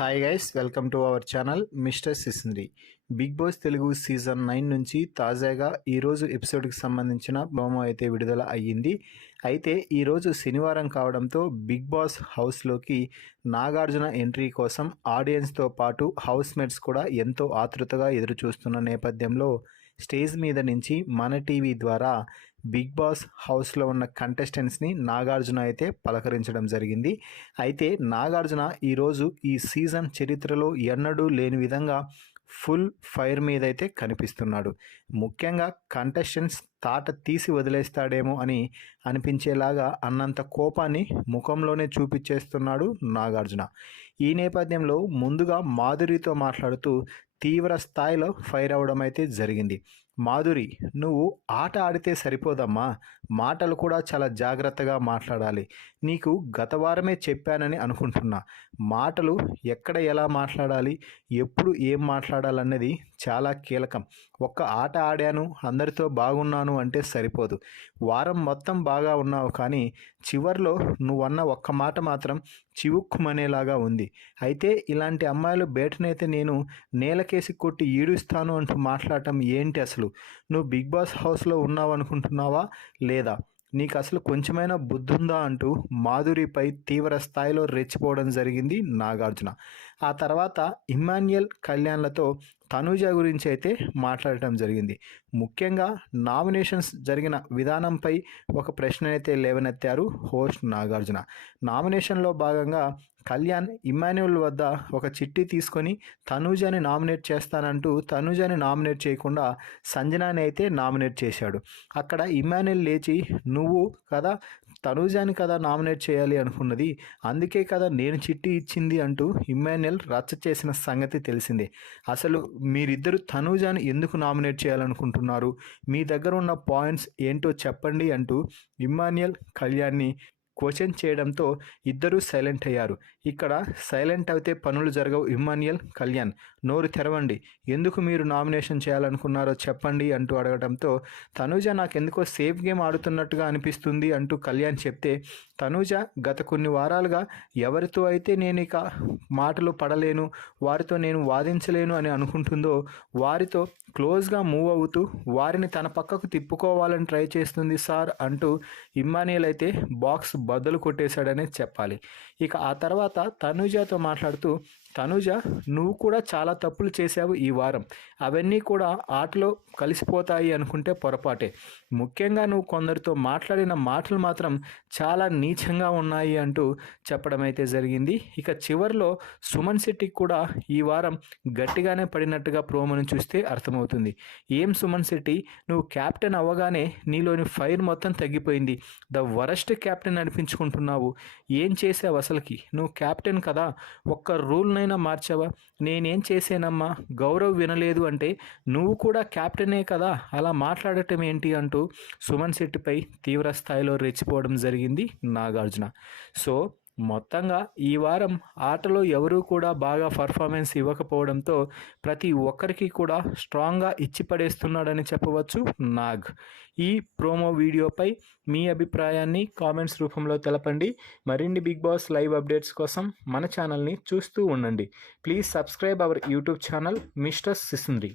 Hi guys, welcome to our channel mister Sisindri. Big boss Telugu season 9 నుంచి తాజాగా ఈరోజు ఎపిసోడ్కి సంబంధించిన ప్రోమో అయితే విడుదల అయ్యింది. అయితే ఈరోజు శనివారం కావడంతో బిగ్ బాస్ హౌస్లోకి నాగార్జున ఎంట్రీ కోసం ఆడియన్స్తో పాటు హౌస్ మేట్స్ కూడా ఎంతో ఆతృతగా ఎదురు చూస్తున్న నేపథ్యంలో స్టేజ్ మీద నుంచి మన టీవీ ద్వారా బిగ్ బాస్ హౌస్లో ఉన్న కంటెస్టెంట్స్ని నాగార్జున అయితే పలకరించడం జరిగింది. అయితే నాగార్జున ఈరోజు ఈ సీజన్ చరిత్రలో ఎన్నడూ లేని విధంగా ఫుల్ ఫైర్ మీద అయితే కనిపిస్తున్నాడు. ముఖ్యంగా కంటెస్టెంట్స్ తాట తీసి వదిలేస్తాడేమో అని అనిపించేలాగా అన్నంత కోపాన్ని ముఖంలోనే చూపించేస్తున్నాడు నాగార్జున. ఈ నేపథ్యంలో ముందుగా మాధురితో మాట్లాడుతూ తీవ్ర స్థాయిలో ఫైర్ అవ్వడం అయితే జరిగింది. మాధురి, నువ్వు ఆట ఆడితే సరిపోదమ్మా, మాటలు కూడా చాలా జాగ్రత్తగా మాట్లాడాలి. నీకు గత వారమే చెప్పానని అనుకుంటున్నా. మాటలు ఎక్కడ ఎలా మాట్లాడాలి, ఎప్పుడు ఏం మాట్లాడాలన్నది చాలా కీలకం. ఒక్క ఆట ఆడాను, అందరితో బాగున్నాను అంటే సరిపోదు. వారం మొత్తం బాగా ఉన్నావు, కానీ చివర్లో నువ్వన్న ఒక్క మాట మాత్రం చివుక్కుమనేలాగా ఉంది. అయితే ఇలాంటి అమ్మాయిలు బయటనైతే నేను నేలకేసి కొట్టి ఈడుస్తాను అంటూ మాట్లాడటం ఏంటి? అసలు నువ్వు బిగ్ బాస్ హౌస్లో ఉన్నావు అనుకుంటున్నావా లేదా? నీకు అసలు కొంచెమైనా బుద్ధుందా అంటూ మాధురిపై తీవ్ర స్థాయిలో రెచ్చిపోవడం జరిగింది నాగార్జున. ఆ తర్వాత ఇమ్మాన్యుయల్ కళ్యాణ్లతో తనూజ గురించి అయితే మాట్లాడటం జరిగింది. ముఖ్యంగా నామినేషన్స్ జరిగిన విధానంపై ఒక ప్రశ్న అయితే లేవనెత్తారు హోస్ట్ నాగార్జున. నామినేషన్లో భాగంగా కళ్యాణ్ ఇమ్మాన్యుయల్ వద్ద ఒక చిట్టి తీసుకొని తనూజని నామినేట్ చేస్తానంటూ తనూజని నామినేట్ చేయకుండా సంజనాని అయితే నామినేట్ చేశాడు. అక్కడ ఇమ్మాన్యుయల్ లేచి, నువ్వు కదా తనూజాని కదా నామినేట్ చేయాలి అనుకున్నది, అందుకే కదా నేను చిట్టి ఇచ్చింది అంటూ ఇమ్మాన్యుయల్ రచ్చ చేసిన సంగతి తెలిసిందే. అసలు మీరిద్దరు తనూజాని ఎందుకు నామినేట్ చేయాలనుకుంటున్నారు? మీ దగ్గర ఉన్న పాయింట్స్ ఏంటో చెప్పండి అంటూ ఇమ్మాన్యుయల్ కళ్యాణ్ని క్వశ్చన్ చేయడంతో ఇద్దరూ సైలెంట్ అయ్యారు. ఇక్కడ సైలెంట్ అయితే పనులు జరగవు. ఇమ్మాన్యుయల్, కళ్యాణ్ నోరు తెరవండి, ఎందుకు మీరు నామినేషన్ చేయాలనుకున్నారో చెప్పండి అంటూ అడగడంతో తనూజ నాకెందుకో సేఫ్ గేమ్ ఆడుతున్నట్టుగా అనిపిస్తుంది అంటూ కళ్యాణ్ చెప్తే, తనూజ గత కొన్ని వారాలుగా ఎవరితో అయితే నేను ఇక మాటలు పడలేను, వారితో నేను వాదించలేను అని అనుకుంటుందో వారితో క్లోజ్గా మూవ్ అవుతూ వారిని తన పక్కకు తిప్పుకోవాలని ట్రై చేస్తుంది సార్ అంటూ ఇమ్మాన్యుయల్ అయితే బాక్స్ బద్దలు కొట్టేశాడనే చెప్పాలి. ఇక ఆ తర్వాత తనూజతో మాట్లాడుతూ, తనూజ, నువ్వు కూడా చాలా తప్పులు చేశావు ఈ వారం, అవన్నీ కూడా ఆటలో కలిసిపోతాయి అనుకుంటే పొరపాటే. ముఖ్యంగా నువ్వు కొందరితో మాట్లాడిన మాటలు మాత్రం చాలా నీచంగా ఉన్నాయి అంటూ చెప్పడం అయితే జరిగింది. ఇక చివరిలో సుమన్ శెట్టికి కూడా ఈ వారం గట్టిగానే పడినట్టుగా ప్రోమోను చూస్తే అర్థమవుతుంది. ఏం సుమన్ శెట్టి, నువ్వు క్యాప్టెన్ అవ్వగానే నీలోని ఫైర్ మొత్తం తగ్గిపోయింది. ద వరస్ట్ క్యాప్టెన్ అనిపించుకుంటున్నావు. ఏం చేసావు అసలుకి? నువ్వు క్యాప్టెన్ కదా, ఒక్క రూల్నైనా మార్చావా? నేనేం చేసానమ్మా, గౌరవ్ వినలేదు అంటే నువ్వు కూడా క్యాప్టెనే కదా, అలా మాట్లాడటం ఏంటి అంటూ సుమన్ శెట్టిపై తీవ్ర స్థాయిలో రెచ్చిపోవడం జరిగింది నాగార్జున. సో మొత్తంగా ఈ వారం ఆటలో ఎవరూ కూడా బాగా పర్ఫార్మెన్స్ ఇవ్వకపోవడంతో ప్రతి ఒక్కరికి కూడా స్ట్రాంగ్గా ఇచ్చి పడేస్తున్నాడని చెప్పవచ్చు నాగ్. ఈ ప్రోమో వీడియోపై మీ అభిప్రాయాన్ని కామెంట్స్ రూపంలో తెలపండి. మరిన్ని బిగ్ బాస్ లైవ్ అప్డేట్స్ కోసం మన ఛానల్ని చూస్తూ ఉండండి. Please subscribe our YouTube channel mister సిసింద్రి.